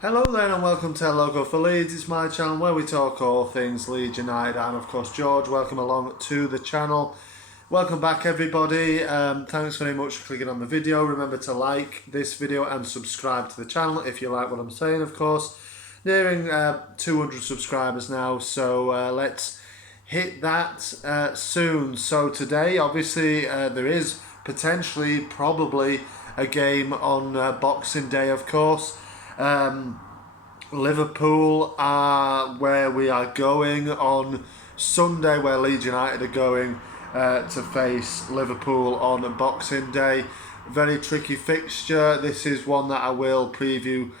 Hello there and welcome to Logo for Leeds. It's my channel where we talk all things Leeds United and of course George. Welcome along to the channel. Welcome back everybody. Thanks very much for clicking on the video. Remember to like this video and subscribe to the channel if you like what I'm saying, of course. Nearing 200 subscribers now, so let's hit that soon. So today obviously there is potentially probably a game on Boxing Day, of course. Liverpool are where we are going on Sunday, where Leeds United are going to face Liverpool on Boxing Day. Very tricky fixture. This is one that I will preview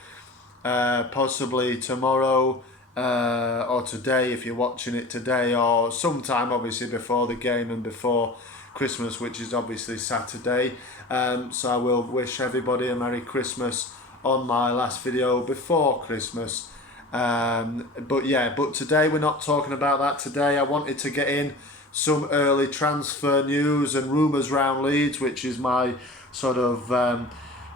possibly tomorrow or today if you're watching it today, or sometime obviously before the game and before Christmas, which is obviously Saturday. So I will wish everybody a Merry Christmas on my last video before Christmas. But today we're not talking about that. Today I wanted to get in some early transfer news and rumours around Leeds, which is my sort of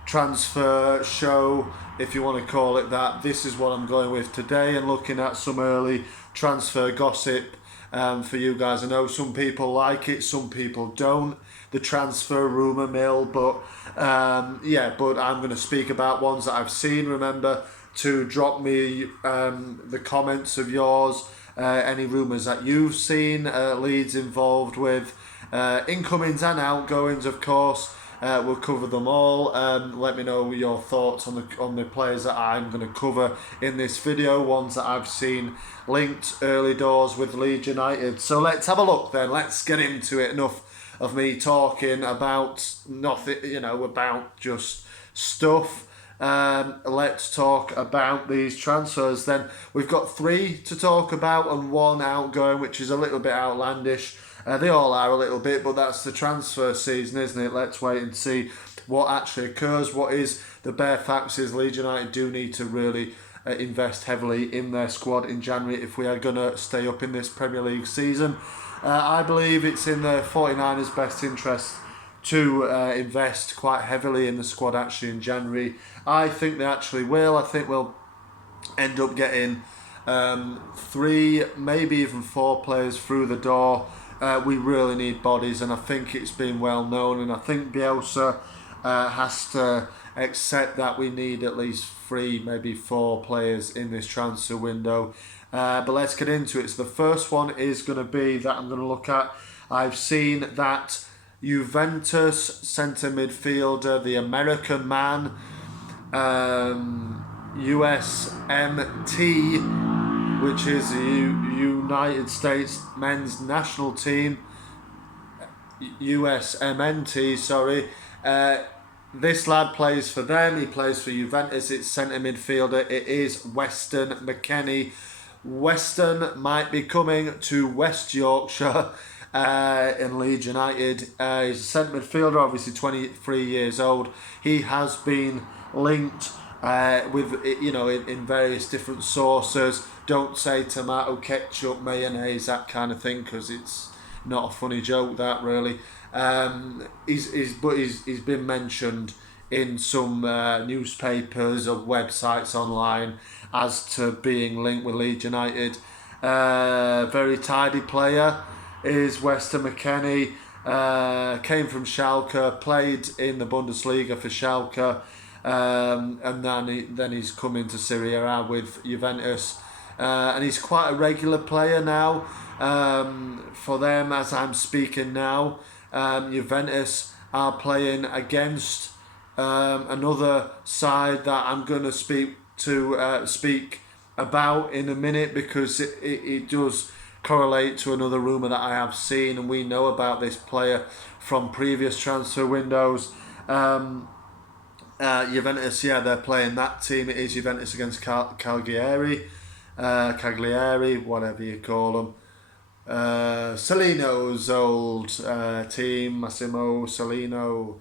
transfer show, if you want to call it that. This is what I'm going with today, and looking at some early transfer gossip for you guys. I know some people like it, some people don't, the transfer rumour mill, but I'm going to speak about ones that I've seen. Remember to drop me the comments of yours, any rumours that you've seen Leeds involved with, incomings and outgoings, of course. We'll cover them all. Let me know your thoughts on the players that I'm going to cover in this video, ones that I've seen linked early doors with Leeds United. So let's have a look then. Let's get into it. Enough of me talking about nothing, about just stuff. Let's talk about these transfers then. We've got 3 to talk about and 1 outgoing, which is a little bit outlandish. They all are a little bit, but that's the transfer season, isn't it? Let's wait and see what actually occurs. What is the bare facts is Leeds United do need to really invest heavily in their squad in January if we are going to stay up in this Premier League season. I believe it's in the 49ers' best interest to invest quite heavily in the squad actually in January. I think they actually will. I think we'll end up getting 3, maybe even 4 players through the door. We really need bodies, and I think it's been well known, and I think Bielsa has to accept that we need at least 3, maybe 4 players in this transfer window. But let's get into it. So the first one is going to be that I'm going to look at. I've seen that Juventus centre midfielder, the American man, USMT, which is the United States men's national team, USMNT, sorry. This lad plays for them. He plays for Juventus. It's centre midfielder. It is Weston Mckennie. Weston might be coming to West Yorkshire in Leeds United. He's a centre midfielder, obviously 23 years old. He has been linked with, in various different sources. Don't say tomato, ketchup, mayonnaise, that kind of thing, because it's not a funny joke, that really. He's been mentioned in some newspapers or websites online as to being linked with Leeds United. Very tidy player is Weston Mckennie. Came from Schalke, played in the Bundesliga for Schalke, and then he's come into Serie A with Juventus. And he's quite a regular player now for them as I'm speaking now. Juventus are playing against another side that I'm going to speak about in a minute, because it does correlate to another rumour that I have seen, and we know about this player from previous transfer windows. Juventus, they're playing that team. It is Juventus against Cagliari, whatever you call them. Salino's old team, Massimo Salino,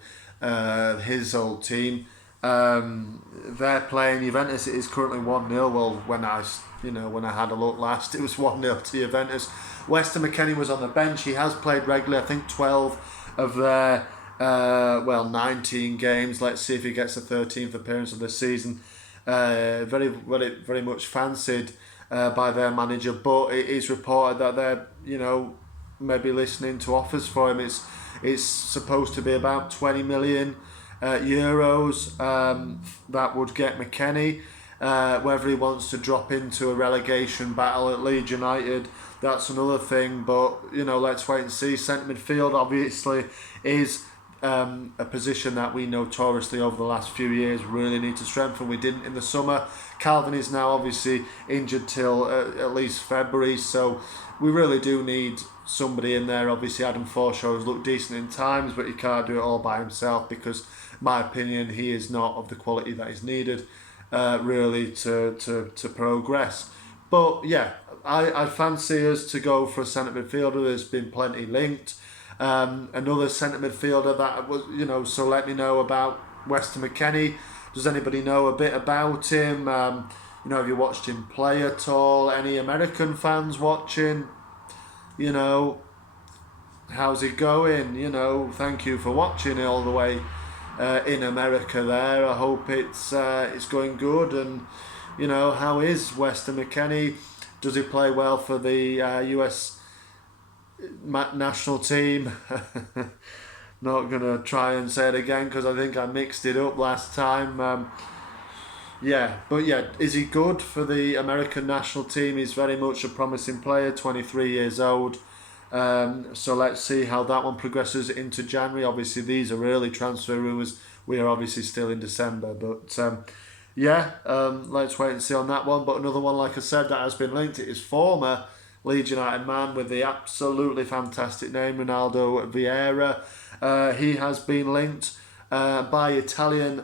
his old team. They're playing Juventus. It is currently 1-0. Well, when I had a look last, it was 1-0 to Juventus. Weston Mckennie was on the bench. He has played regularly, I think 12 of their 19 games. Let's see if he gets a 13th appearance of the season. very much fancied by their manager. But it is reported that they're maybe listening to offers for him. It's supposed to be about 20 million euros that would get McKennie. Whether he wants to drop into a relegation battle at Leeds United, that's another thing. But let's wait and see. Centre midfield obviously is a position that we notoriously over the last few years really need to strengthen. We didn't in the summer. Calvin is now obviously injured till at least February, so we really do need somebody in there. Obviously Adam Forshaw has looked decent in times, but he can't do it all by himself because, in my opinion, he is not of the quality that is needed really to progress. But yeah, I fancy us to go for a centre midfielder. There's been plenty linked. Another centre midfielder that was, so let me know about Weston Mckennie. Does anybody know a bit about him? Have you watched him play at all? Any American fans watching? How's it going? Thank you for watching it all the way in America there. I hope it's going good. And how is Weston Mckennie? Does he play well for the US national team? Not gonna try and say it again because I think I mixed it up last time. Is he good for the American national team? He's very much a promising player, 23 years old. So let's see how that one progresses into January. Obviously, these are early transfer rumours. We are obviously still in December, but let's wait and see on that one. But another one, like I said, that has been linked. It is former Leeds United man with the absolutely fantastic name Ronaldo Vieira. He has been linked by an Italian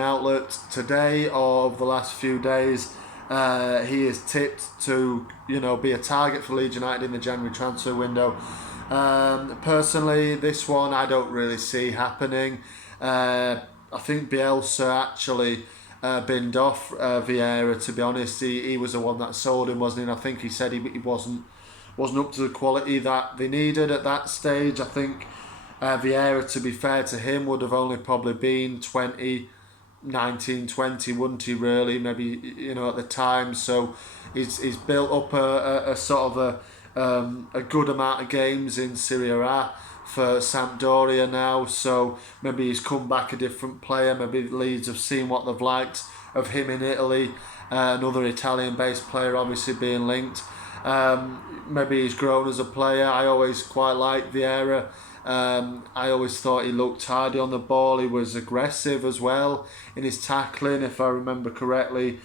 outlet today or over the last few days. He is tipped to be a target for Leeds United in the January transfer window. Personally, this one I don't really see happening. I think Bielsa actually binned off Vieira, to be honest. He was the one that sold him, wasn't he? And I think he said he wasn't up to the quality that they needed at that stage. I think Vieira, to be fair to him, would have only probably been 19, 20, wouldn't he really? Maybe, at the time. So he's built up a sort of a good amount of games in Serie A for Sampdoria now, so maybe he's come back a different player. Maybe Leeds have seen what they've liked of him in Italy. Another Italian-based player obviously being linked. Maybe he's grown as a player. I always quite liked Vieira. I always thought he looked hardy on the ball. He was aggressive as well in his tackling, if I remember correctly.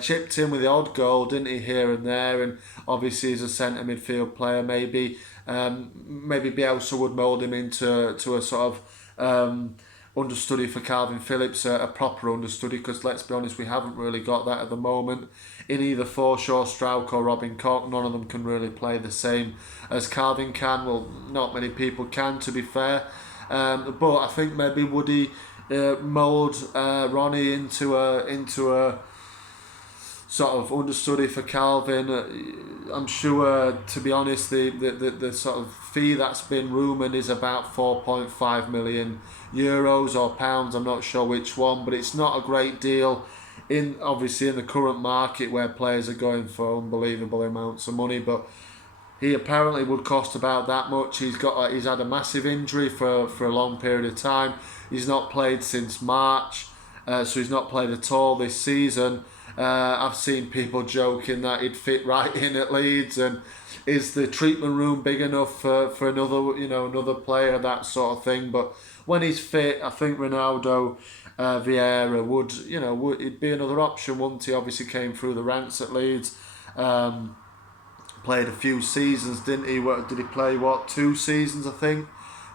Chipped in with the odd goal, didn't he, here and there? And obviously he's a centre midfield player. Maybe Bielsa would mould him into a sort of understudy for Calvin Phillips, a proper understudy, because let's be honest, we haven't really got that at the moment. In either Forshaw, Strauch or Robin Koch, none of them can really play the same as Calvin can. Well, not many people can, to be fair. But I think maybe would he mould Ronnie into a sort of understudy for Calvin. I'm sure, to be honest, the sort of fee that's been rumoured is about 4.5 million euros or pounds. I'm not sure which one, but it's not a great deal obviously in the current market where players are going for unbelievable amounts of money. But he apparently would cost about that much. He's had a massive injury for a long period of time. He's not played since March, so he's not played at all this season. I've seen people joking that he'd fit right in at Leeds, and is the treatment room big enough for another player, that sort of thing. But when he's fit, I think Ronaldo Vieira would he'd be another option, wouldn't he? Obviously came through the ranks at Leeds, played a few seasons, didn't he? Did he play 2 seasons, I think,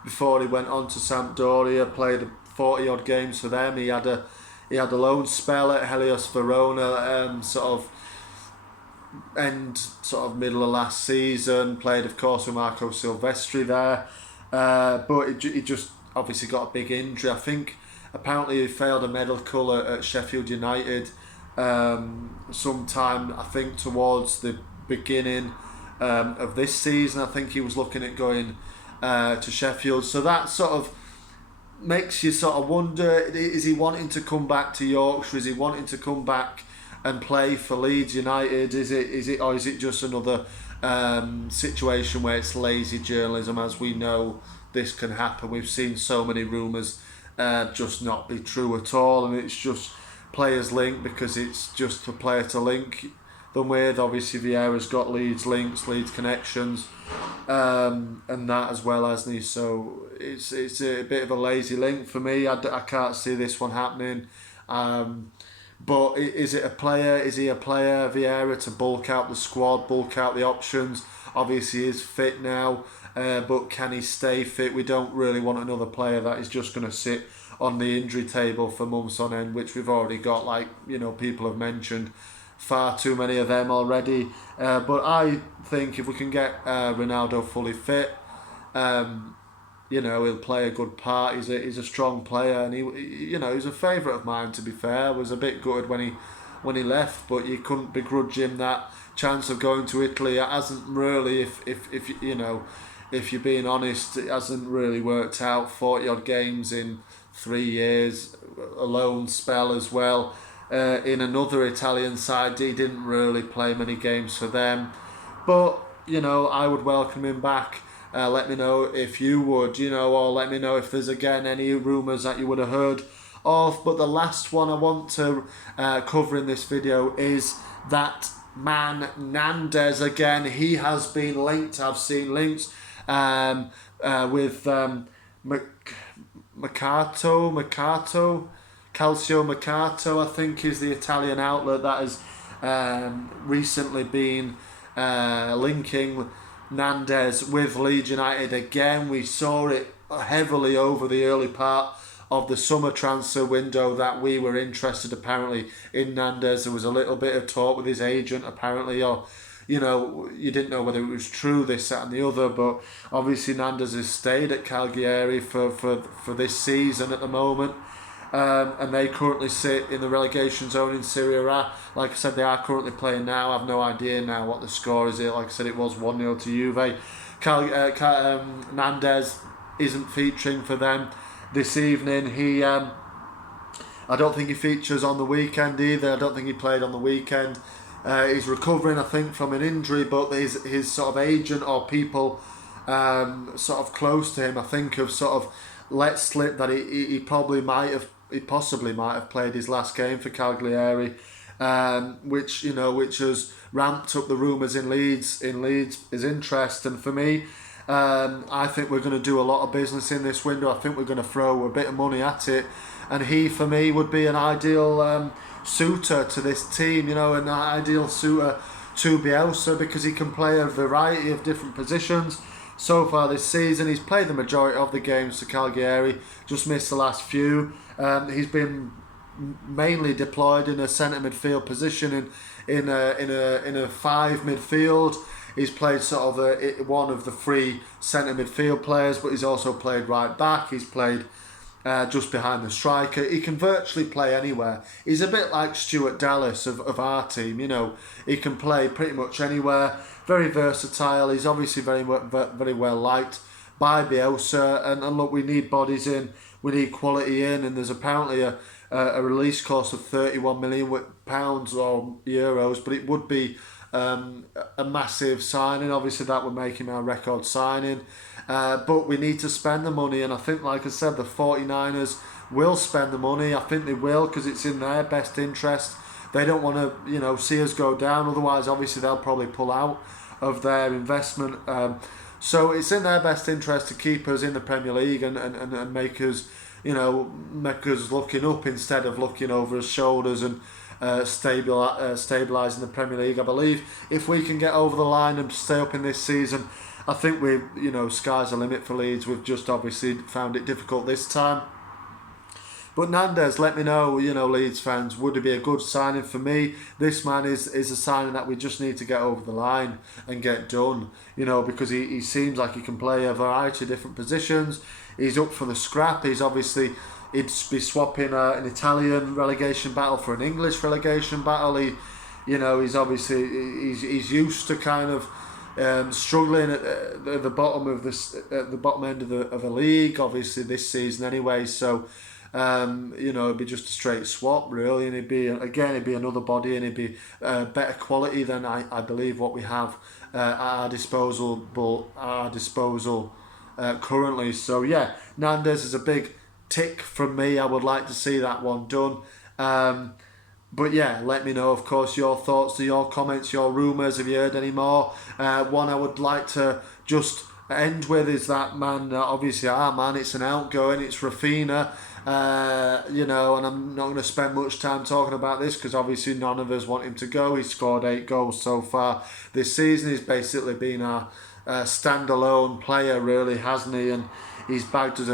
before he went on to Sampdoria? Played 40 odd games for them. He had a loan spell at Helios Verona, middle of last season. Played, of course, with Marco Silvestri there, but he just obviously got a big injury. I think apparently he failed a medical at Sheffield United sometime, I think towards the beginning of this season. I think he was looking at going to Sheffield, so that sort of makes you sort of wonder, is he wanting to come back to Yorkshire? Is he wanting to come back and play for Leeds United? Is it or is it just another situation where it's lazy journalism? As we know, this can happen. We've seen so many rumours just not be true at all, and it's just players linked because it's just a player to link them with. Obviously Vieira's got Leeds links, Leeds connections, and that as well, hasn't he? So it's a bit of a lazy link for me. I can't see this one happening. But is it a player? Is he a player, Vieira, to bulk out the squad, bulk out the options? Obviously he is fit now, but can he stay fit? We don't really want another player that is just going to sit on the injury table for months on end, which we've already got, like, you know, people have mentioned. Far too many of them already. But I think if we can get Ronaldo fully fit, you know, he'll play a good part. He's a strong player, and he's a favourite of mine. To be fair, I was a bit gutted when he left, but you couldn't begrudge him that chance of going to Italy. It hasn't really, if you're being honest, it hasn't really worked out. 40 odd games in 3 years, a loan spell as well. In another Italian side, he didn't really play many games for them, but you know, I would welcome him back. Let me know if you would, or let me know if there's again any rumours that you would have heard of. But the last one I want to cover in this video is that man Nandez again. He has been linked. I've seen links with Calcio Mercato, I think, is the Italian outlet that has recently been linking Nandez with Leeds United again. We saw it heavily over the early part of the summer transfer window that we were interested apparently in Nandez. There was a little bit of talk with his agent apparently, or you didn't know whether it was true, this, that and the other, but obviously Nandez has stayed at Cagliari for this season at the moment. And they currently sit in the relegation zone in Serie A. Like I said, they are currently playing now. I have no idea now what the score is. Like I said, it was 1-0 to Juve. Nandez isn't featuring for them this evening. I don't think he features on the weekend either. I don't think he played on the weekend. He's recovering, I think, from an injury, but his sort of agent or people sort of close to him, I think, have sort of let slip that he possibly might have played his last game for Cagliari, which has ramped up the rumours in Leeds' interest. And for me, I think we're going to do a lot of business in this window. I think we're going to throw a bit of money at it, and he, for me, would be an ideal suitor to this team. An ideal suitor to Bielsa, because he can play a variety of different positions. So far this season, he's played the majority of the games for Cagliari, just missed the last few. He's been mainly deployed in a centre midfield position in a 5 midfield. He's played sort of one of the 3 centre midfield players, but he's also played right back. He's played just behind the striker. He can virtually play anywhere. He's a bit like Stuart Dallas of our team. He can play pretty much anywhere. Very versatile. He's obviously very well liked by Bielsa. And look, we need bodies in. We need quality in. And there's apparently a release cost of £31 million or euros, but it would be a massive signing. Obviously, that would make him our record signing. But we need to spend the money, and I think, like I said, the 49ers will spend the money. I think they will, because it's in their best interest. They don't want to, see us go down. Otherwise, obviously, they'll probably pull out of their investment. So it's in their best interest to keep us in the Premier League and make us, make us looking up instead of looking over our shoulders and stabilising the Premier League. I believe if we can get over the line and stay up in this season, I think sky's the limit for Leeds. We've just obviously found it difficult this time. But Nandez, let me know, Leeds fans, would it be a good signing for me? This man is a signing that we just need to get over the line and get done, because he seems like he can play a variety of different positions. He's up for the scrap. He'd be swapping an Italian relegation battle for an English relegation battle. He's obviously he's used to kind of struggling at the bottom of at the bottom end of the league, obviously this season anyway. So it'd be just a straight swap really, and it'd be another body, and it'd be better quality than I believe what we have at our disposal, currently. So yeah, Nandez is a big tick from me. I would like to see that one done. But yeah, let me know, of course, your thoughts, your comments, your rumours. Have you heard any more? One I would like to just end with is that man, obviously our man, it's an outgoing, it's Raphinha. And I'm not going to spend much time talking about this because obviously none of us want him to go. He's scored 8 goals so far this season. He's basically been our standalone player, really, hasn't he? And he's bagged us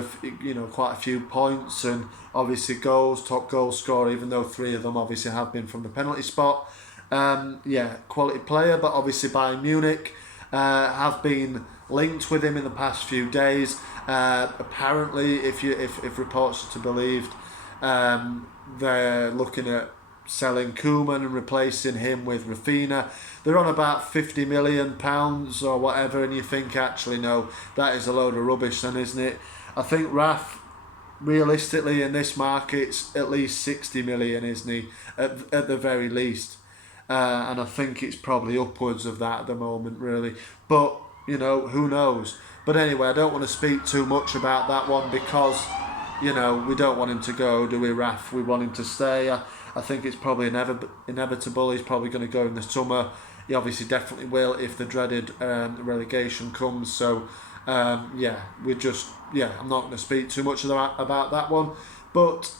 quite a few points and obviously goals, top goal scorer, even though 3 of them obviously have been from the penalty spot. Quality player, but obviously Bayern Munich have been linked with him in the past few days. Apparently, if reports are to be believed, they're looking at selling Koeman and replacing him with Raphinha. They're on about £50 million or whatever, and you think, actually, no, that is a load of rubbish then, isn't it? I think Raph, realistically, in this market's at least 60 million, isn't he? At the very least. And I think it's probably upwards of that at the moment, really. But, who knows? But anyway, I don't want to speak too much about that one because, we don't want him to go, do we, Raph? We want him to stay. I think it's probably inevitable. He's probably going to go in the summer. He obviously definitely will if the dreaded relegation comes. So, I'm not going to speak too much about that one. But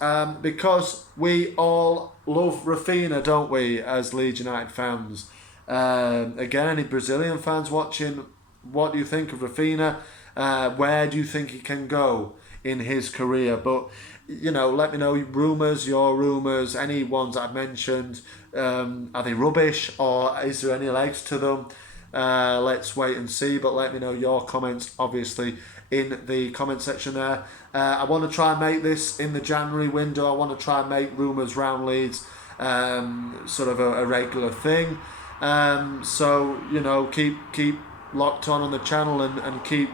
because we all love Raphinha, don't we, as Leeds United fans? Again, any Brazilian fans watching, what do you think of Raphinha? Where do you think he can go in his career? But, let me know your rumours, any ones I've mentioned. Are they rubbish or is there any legs to them? Let's wait and see, but let me know your comments, obviously, in the comment section there. I want to try and make this in the January window. I want to try and make rumours round Leeds sort of a regular thing. Keep locked on the channel and keep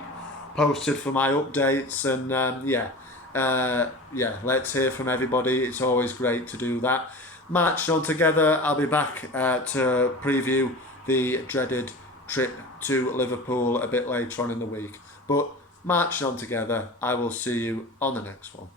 posted for my updates. And let's hear from everybody. It's always great to do that. Matched on together. I'll be back to preview the dreaded trip to Liverpool a bit later on in the week. But marching on together, I will see you on the next one.